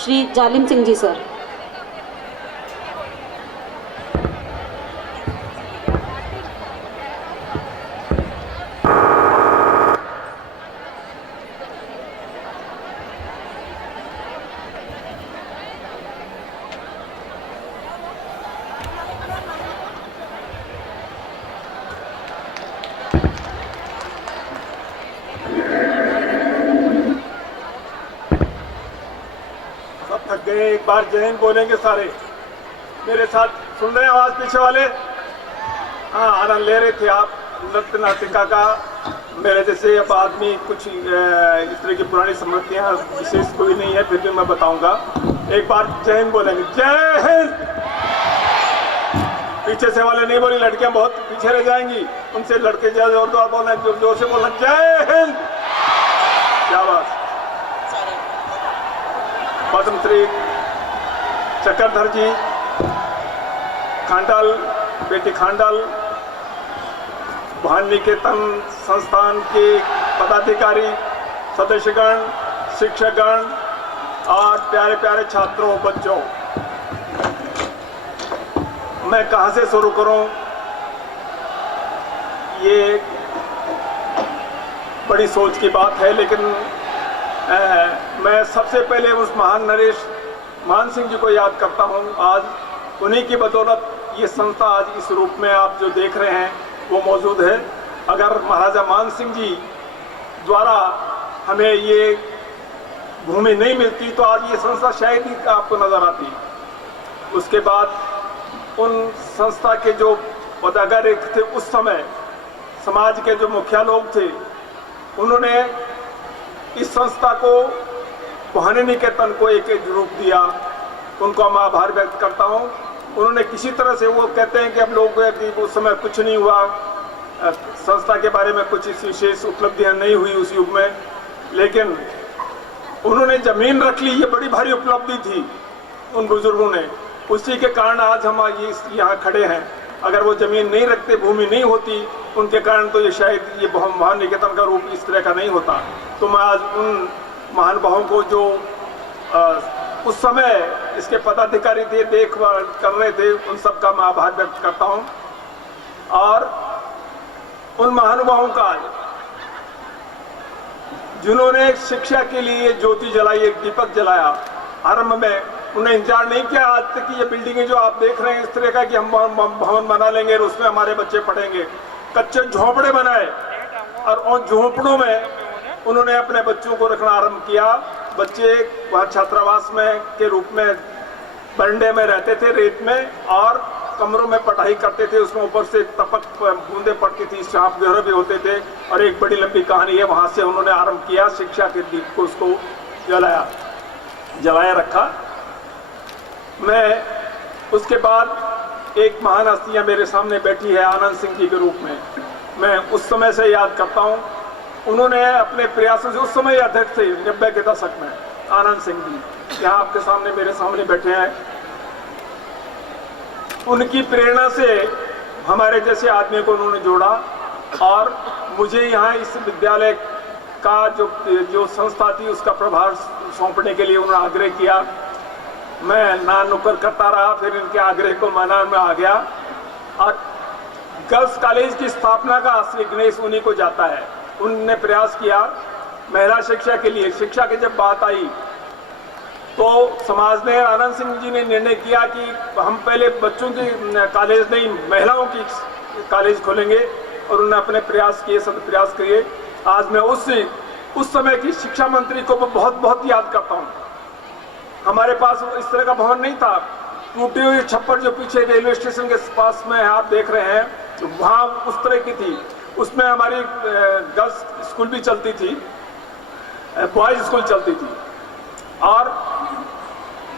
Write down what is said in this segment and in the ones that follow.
श्री जालिम सिंह जी सर। थक गए, एक बार जय हिंद बोलेंगे सारे। मेरे साथ सुन रहे हैं आवाज पीछे वाले? हाँ, आनंद ले रहे थे आप नृत्य नाटिका का। मेरे जैसे अब आदमी कुछ इस तरह की पुरानी स्मृतियाँ विशेष कोई नहीं है, फिर भी मैं बताऊंगा। एक बार जय हिंद बोलेंगे, जय हिंद। पीछे से वाले नहीं बोली, लड़कियां बहुत पीछे रह जाएंगी, उनसे लड़के जोरदार बोलना, जोर से बोलना, जय हिंद। क्या बात। पद्मश्री चक्रधर जी खांडल, बेटी खांडल, भान निकेतन संस्थान के पदाधिकारी, सदस्यगण, शिक्षकगण और प्यारे प्यारे छात्रों, बच्चों, मैं कहाँ से शुरू करूं? ये बड़ी सोच की बात है, लेकिन मैं सबसे पहले उस महान नरेश मान सिंह जी को याद करता हूं। आज उन्हीं की बदौलत ये संस्था आज इस रूप में आप जो देख रहे हैं वो मौजूद है। अगर महाराजा मान सिंह जी द्वारा हमें ये भूमि नहीं मिलती तो आज ये संस्था शायद ही आपको नजर आती। उसके बाद उन संस्था के जो पदाधिकारी थे उस समय, समाज के जो मुखिया लोग थे, उन्होंने इस संस्था को भान निकेतन को एक रूप दिया। उनको मैं आभार व्यक्त करता हूं। उन्होंने किसी तरह से, वो कहते हैं कि अब लोग कि उस समय कुछ नहीं हुआ, संस्था के बारे में कुछ विशेष उपलब्धियां नहीं हुई उस युग में, लेकिन उन्होंने जमीन रख ली। ये बड़ी भारी उपलब्धि थी उन बुजुर्गों ने। उसी के कारण आज हम यहाँ खड़े हैं। अगर वो जमीन नहीं रखते, भूमि नहीं होती उनके कारण, तो ये शायद ये भान निकेतन का रूप इस तरह का नहीं होता। तो मैं आज उन महानुभावों को जो उस समय इसके पदाधिकारी थे, देखभाल कर रहे थे, उन सब का मैं आभार व्यक्त करता हूं। और उन महानुभावों का जिन्होंने शिक्षा के लिए ज्योति जलाई, एक दीपक जलाया आरंभ में, उन्हें इंतजार नहीं किया आज तक कि ये बिल्डिंगें जो आप देख रहे हैं इस तरह का कि हम भवन बना लेंगे और उसमें हमारे बच्चे पढ़ेंगे। कच्चे झोंपड़े बनाए और उन झोंपड़ों में उन्होंने अपने बच्चों को रखना आरंभ किया। बच्चे वहाँ छात्रावास में के रूप में बरंडे में रहते थे, रेत में, और कमरों में पढ़ाई करते थे। उसमें ऊपर से टपक बूंदें पड़ती थी, सांप वगैरह भी होते थे, और एक बड़ी लंबी कहानी है। वहाँ से उन्होंने आरंभ किया, शिक्षा के दीप को उसको जलाया रखा। मैं उसके बाद एक महान हस्तियाँ मेरे सामने बैठी है आनंद सिंह जी के रूप में, मैं उस समय से याद करता हूँ। उन्होंने अपने प्रयासों से, उस समय अध्यक्ष थे 90 के दशक में, आनंद सिंह जी यहाँ आपके सामने मेरे सामने बैठे हैं। उनकी प्रेरणा से हमारे जैसे आदमी को उन्होंने जोड़ा और मुझे यहाँ इस विद्यालय का जो संस्था थी उसका प्रभार सौंपने के लिए उन्होंने आग्रह किया। मैं ना नुक्कड़ करता रहा, फिर इनके आग्रह को माना में आ गया। और गर्ल्स कॉलेज की स्थापना का श्री गणेश उन्हीं को जाता है। उनने प्रयास किया महिला शिक्षा के लिए। शिक्षा की जब बात आई तो समाज ने, आनंद सिंह जी ने निर्णय किया कि हम पहले बच्चों की कॉलेज नहीं, महिलाओं की कॉलेज खोलेंगे, और उन्होंने अपने प्रयास किए, सद प्रयास किए। आज मैं उस समय की शिक्षा मंत्री को बहुत बहुत याद करता हूँ। हमारे पास इस तरह का भवन नहीं था। टूटी हुई छप्पर जो पीछे रेलवे स्टेशन के पास में आप देख रहे हैं, तो वहाँ उस तरह की थी। उसमें हमारी गर्ल्स स्कूल भी चलती थी, बॉयज स्कूल चलती थी, और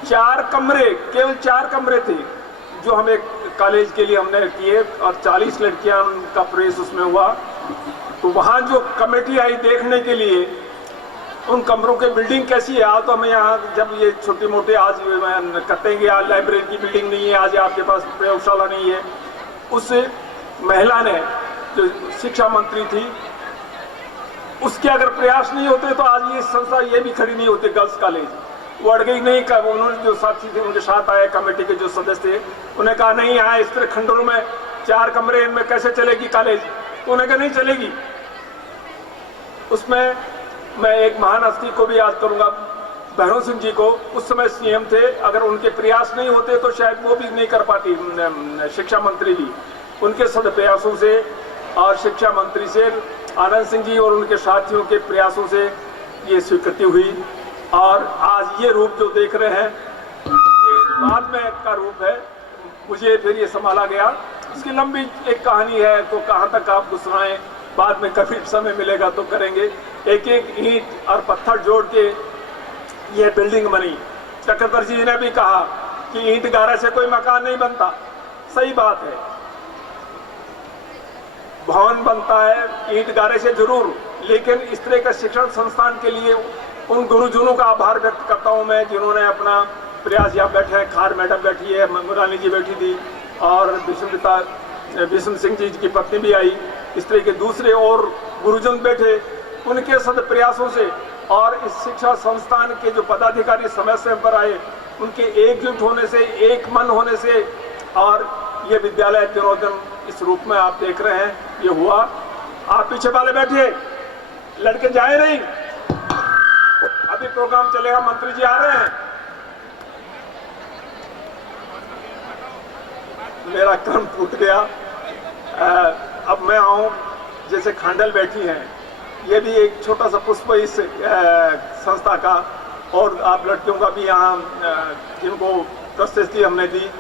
4 कमरे, केवल 4 कमरे थे जो हमें कॉलेज के लिए हमने किए, और 40 लड़कियां का प्रवेश उसमें हुआ। तो वहाँ जो कमेटी आई देखने के लिए उन कमरों की बिल्डिंग कैसी है। आज तो हमें यहाँ जब ये छोटी मोटे आज कटेंगे, आज लाइब्रेरी की बिल्डिंग नहीं है, आज आपके पास प्रयोगशाला नहीं है। उस महिला ने जो शिक्षा मंत्री थी, उसके अगर प्रयास नहीं होते तो आज ये संस्था ये भी खड़ी नहीं होती, गर्ल्स कॉलेज। वो अड़गई नहीं कर, उन्होंने जो साथी थे उनके साथ आए कमेटी के जो सदस्य थे, उन्हें कहा नहीं यहाँ इस तरह खंडरों में 4 कमरे में कैसे चलेगी कॉलेज, तो उन्हें कहा नहीं चलेगी। उसमें मैं एक महान हस्ती को भी याद करूंगा, भैरव सिंह जी को, उस समय सीएम थे, अगर उनके प्रयास नहीं होते तो शायद वो भी नहीं कर पाती, शिक्षा मंत्री भी, उनके सद प्रयासों से और शिक्षा मंत्री से आनंद सिंह जी और उनके साथियों के प्रयासों से ये स्वीकृति हुई। और आज ये रूप जो देख रहे हैं ये बाद में का रूप है, मुझे फिर ये संभाला गया। इसकी लंबी एक कहानी है, तो कहाँ तक आप गुस्साएं, बाद में कभी समय मिलेगा तो करेंगे। एक एक ईंट और पत्थर जोड़ के ये बिल्डिंग बनी। चक्रधर जी ने भी कहा कि ईंट गारे से कोई मकान नहीं बनता, सही बात है, भवन बनता है ईंट गारे से जरूर, लेकिन इस तरह का शिक्षण संस्थान के लिए उन गुरुजनों का आभार व्यक्त करता हूं मैं, जिन्होंने अपना प्रयास, यहाँ बैठे हैं, खार मैडम बैठी है, मुरानी जी बैठी थी और विष्णु सिंह जी की पत्नी भी आई, इस तरह के दूसरे और गुरुजन बैठे, उनके सद प्रयासों से और इस शिक्षा संस्थान के जो पदाधिकारी समय समय पर आए, उनके एकजुट होने से, एक मन होने से, और ये विद्यालय दिनों दिन इस रूप में आप देख रहे हैं ये हुआ। आप पीछे वाले बैठिए, लड़के जाए नहीं, अभी प्रोग्राम चलेगा, मंत्री जी आ रहे हैं। मेरा कान फूट गया। अब मैं आऊं, जैसे खांडल बैठी हैं, ये भी एक छोटा सा पुष्प इस संस्था का, और आप लड़कियों का भी यहाँ जिनको प्रशस्ति हमने दी,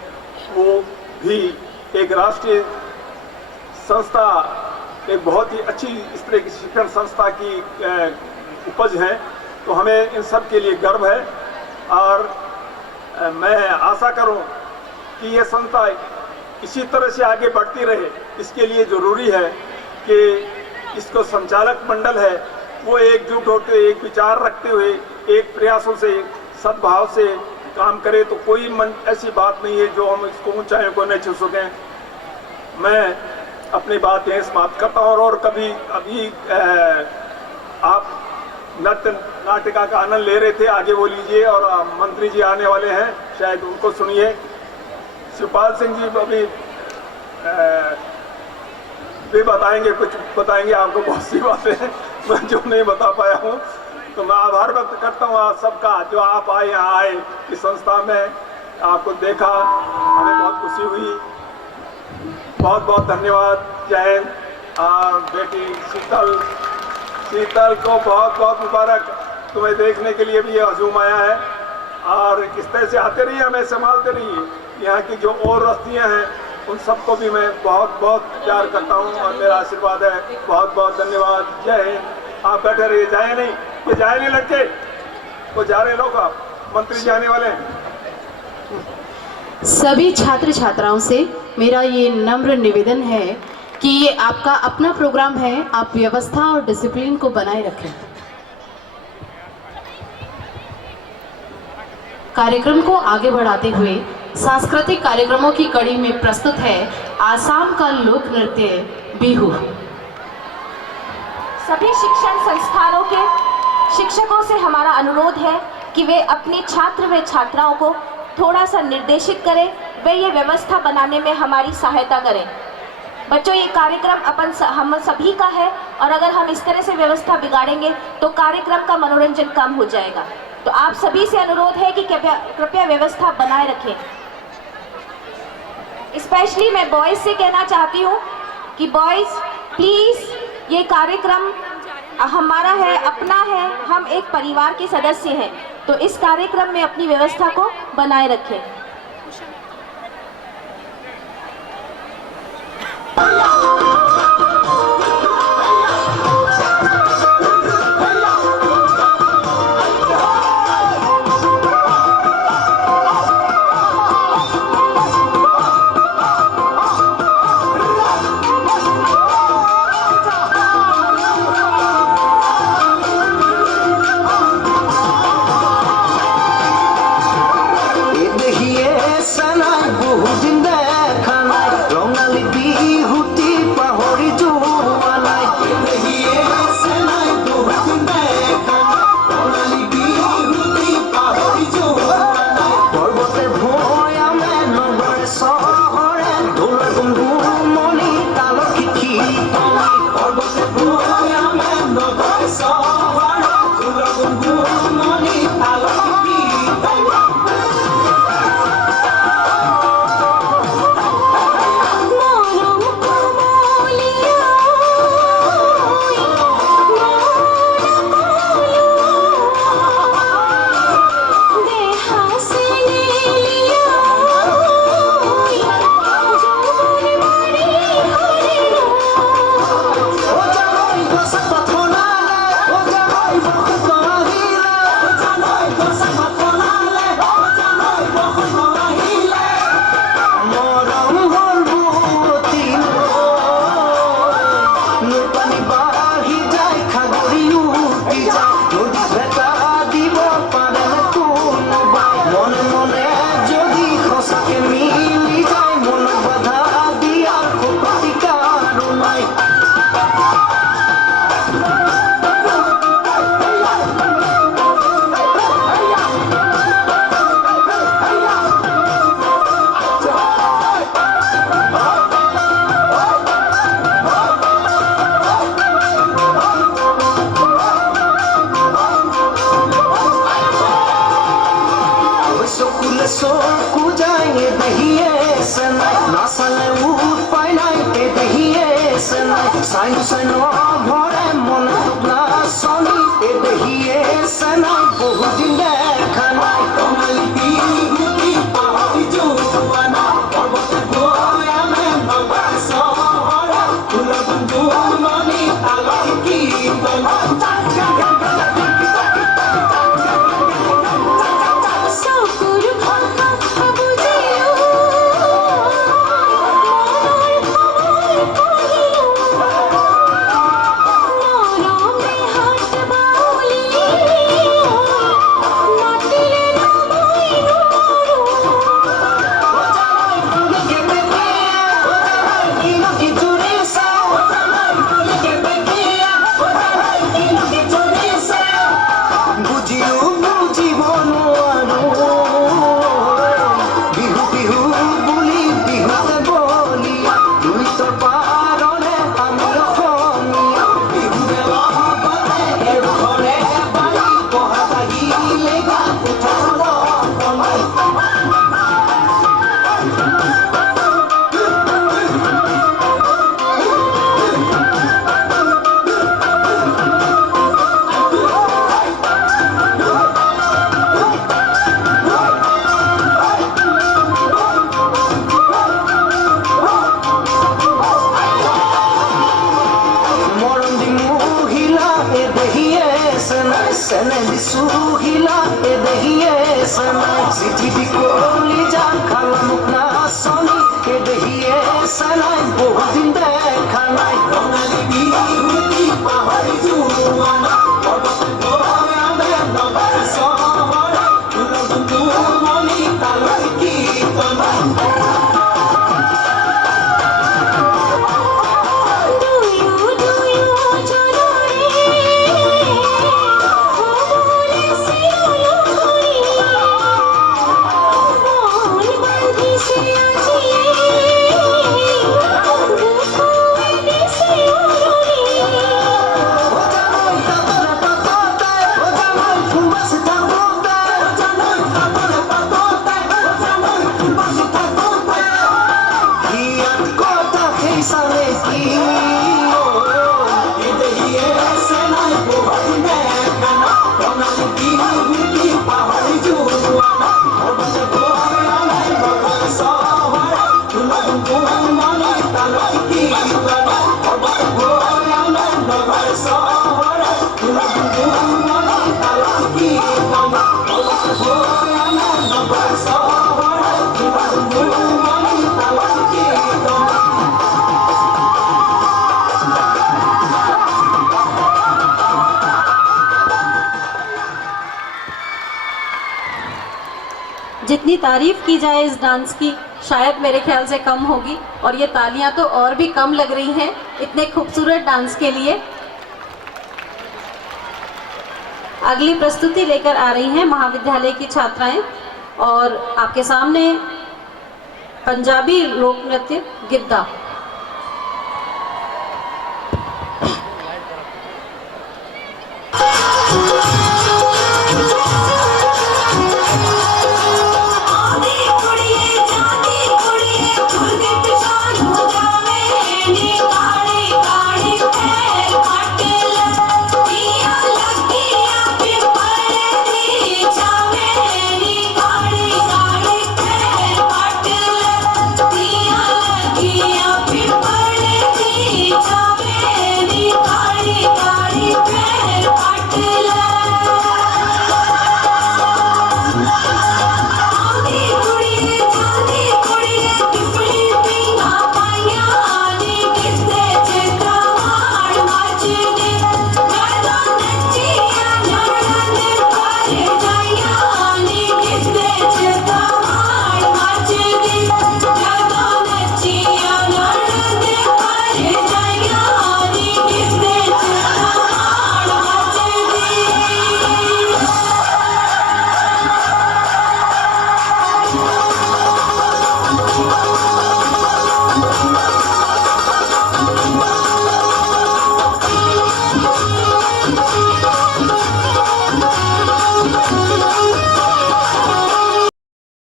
वो भी एक राष्ट्रीय संस्था, एक बहुत ही अच्छी इस तरह की शिक्षण संस्था की उपज है, तो हमें इन सब के लिए गर्व है। और मैं आशा करूं कि ये संस्था इसी तरह से आगे बढ़ती रहे। इसके लिए जरूरी है कि इसको संचालक मंडल है वो एकजुट होकर, एक विचार रखते हुए, एक प्रयासों से, सद्भाव से काम करे, तो कोई मन ऐसी बात नहीं है जो हम इसको ऊंचाइयों को नहीं छू सकें। मैं अपनी बात यहीं समाप्त करता हूँ, और कभी अभी आप नृत्य नाटिका का आनंद ले रहे थे, आगे वो लीजिए, और मंत्री जी आने वाले हैं, शायद उनको सुनिए। शिवपाल सिंह जी अभी भी बताएंगे, कुछ बताएंगे आपको, बहुत सी बातें मैं जो नहीं बता पाया हूँ। तो मैं आभार व्यक्त करता हूँ आप सबका, जो आप आए, यहाँ आए इस संस्था में, आपको देखा, हमें बहुत खुशी हुई। बहुत बहुत धन्यवाद। जय हिंद। बेटी शीतल को बहुत बहुत मुबारक, तुम्हें देखने के लिए भी ये हजूम आया है, और इस तरह से आते रहिए, हमें संभालते रहिए। यहाँ की जो और हस्तियाँ हैं उन सबको भी मैं बहुत बहुत प्यार करता हूँ, और मेरा आशीर्वाद है। बहुत बहुत धन्यवाद। जय हिंद। आप बैठे रहिए, जाए नहीं, वो जाए नहीं लड़के, वो जा रहे लोग, आप मंत्री जाने वाले हैं। सभी छात्र छात्राओं से मेरा ये नम्र निवेदन है कि ये आपका अपना प्रोग्राम है, आप व्यवस्था और डिसिप्लिन को बनाए रखें। कार्यक्रम को आगे बढ़ाते हुए सांस्कृतिक कार्यक्रमों की कड़ी में प्रस्तुत है आसाम का लोक नृत्य बिहू। सभी शिक्षण संस्थानों के शिक्षकों से हमारा अनुरोध है कि वे अपने छात्र व छात्राओं को थोड़ा सा निर्देशित करें, वे ये व्यवस्था बनाने में हमारी सहायता करें। बच्चों, ये कार्यक्रम हम सभी का है, और अगर हम इस तरह से व्यवस्था बिगाड़ेंगे तो कार्यक्रम का मनोरंजन कम हो जाएगा। तो आप सभी से अनुरोध है कि कृपया व्यवस्था बनाए रखें। स्पेशली मैं बॉयज़ से कहना चाहती हूँ कि बॉयज़ प्लीज़, ये कार्यक्रम हमारा है, अपना है, हम एक परिवार के सदस्य हैं, तो इस कार्यक्रम में अपनी व्यवस्था को बनाए रखें। বহুদিন দেখা নাই রঙালী বিহুটি so kujaye behiye sanai nasale upai nai te behiye sanai sainu saino bhore mon tokna soni te behiye sanai bahudin dekha nai tomali bihuti pahari juwana parbote goya mein baba sahara tula bundu mani alai ki bana Senedi suhila edehiye sanai siti bikoli jan khalamukna soni edehiye sanai bahudin dekha nai rongali bihuti pahari juwana parbote goya mein baba sahara tula bundu mani talai ki tanai जितनी तारीफ की जाए इस dance की शायद मेरे ख्याल से कम होगी, और ये तालियां तो और भी कम लग रही हैं इतने खूबसूरत डांस के लिए। अगली प्रस्तुति लेकर आ रही हैं महाविद्यालय की छात्राएं, और आपके सामने पंजाबी लोक नृत्य गिद्दा।